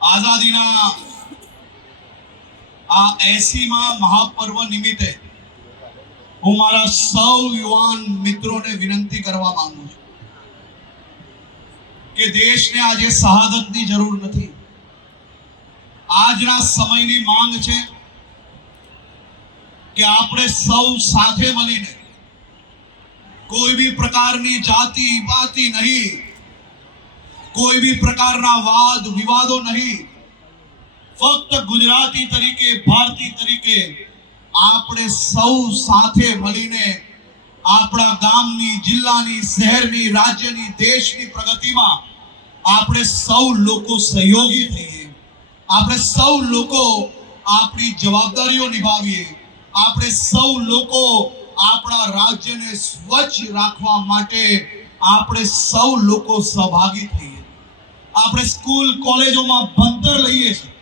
આઝાદીના આ 80માં મહાપર્વ નિમિત્તે હું મારા સૌ યુવાન મિત્રોને વિનંતી કરવા માંગુ છું કે દેશને આજે શહાદતની જરૂર નથી. આજના સમયની માંગ છે કે આપણે સૌ સાથે મળીને કોઈ भी પ્રકારની જાતિ પાતિ નહીં, કોઈ भी પ્રકારના વાદ વિવાદો નહીં, ફક્ત ગુજરાતી તરીકે ભારતીય તરીકે આપણે સૌ સાથે મળીને આપણા ગામની, જિલ્લાની, શહેરની, રાજ્યની, દેશની પ્રગતિમાં આપણે સૌ લોકો સહયોગી થઈએ. આપણે સૌ લોકો આપણી જવાબદારીઓ નિભાવીએ. આપણે સૌ લોકો આપણા રાજ્યને સ્વચ્છ રાખવા માટે આપણે સૌ લોકો સહભાગી થઈએ. આપણે સ્કૂલ કોલેજોમાં ભણતર લઈએ છીએ,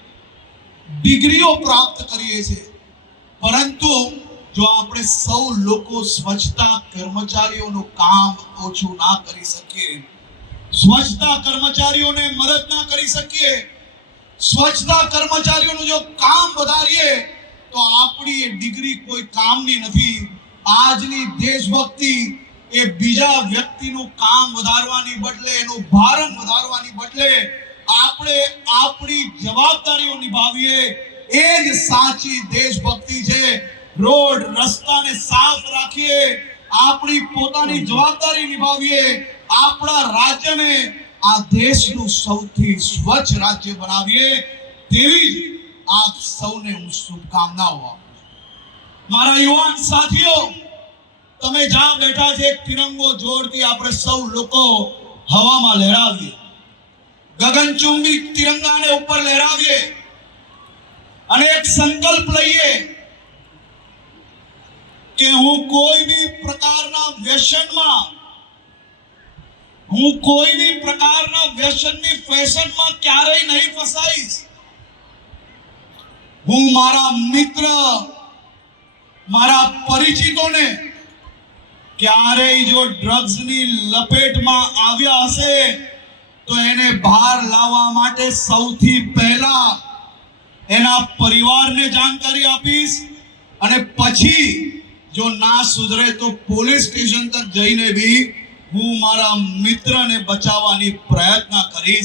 ડિગ્રીઓ પ્રાપ્ત કરીએ છીએ, પરંતુ જો આપણે સૌ લોકો સ્વચ્છતા કર્મચારીઓનું કામ ઓછું ના કરી શકીએ, સ્વચ્છતા કર્મચારીઓને મદદ ના કરી શકીએ, સ્વચ્છતા કર્મચારીઓનું જો કામ વધારીએ તો આપણી એ ડિગ્રી કોઈ કામની નથી. આજની દેશભક્તિ એ બીજા વ્યક્તિનું કામ વધારવાની બદલે, એનું ભારણ વધારવાની બદલે આપણે આપણી જવાબદારીઓ નિભાવીએ, એ જ સાચી દેશભક્તિ છે. રોડ રસ્તાને સાફ રાખીએ, આપણી પોતાની જવાબદારી નિભાવીએ, આપણા રાજ્યને આ દેશનું સૌથી સ્વચ્છ રાજ્ય બનાવીએ, તેવી જ આપ સૌને હું શુભકામનાઓ આપું છું. મારા યુવાન સાથીઓ, તમે જ્યાં બેઠા છે, એક તિરંગો જોરથી આપણે સૌ લોકો હવામાં લહેરાવીએ, ગગનચુંબી તિરંગાને ઉપર લહેરાવીએ અને એક સંકલ્પ લઈએ કે હું કોઈ भी પ્રકારના વ્યસનમાં, હું કોઈ भी પ્રકારના વ્યસનની ફેશનમાં ક્યારેય નહીં ફસાઈશ. હું મારા મિત્ર, મારા પરિચિતોને ક્યારેય જો ડ્રગ્સની લપેટમાં આવ્યા હશે તો એને બહાર લાવવા માટે સૌથી પહેલા એના પરિવારને જાણકારી આપીશ અને પછી જો ના સુધરે તો પોલીસ સ્ટેશન તક જઈને भी હું મારા મિત્રને બચાવવાની પ્રયત્ન કરીશ.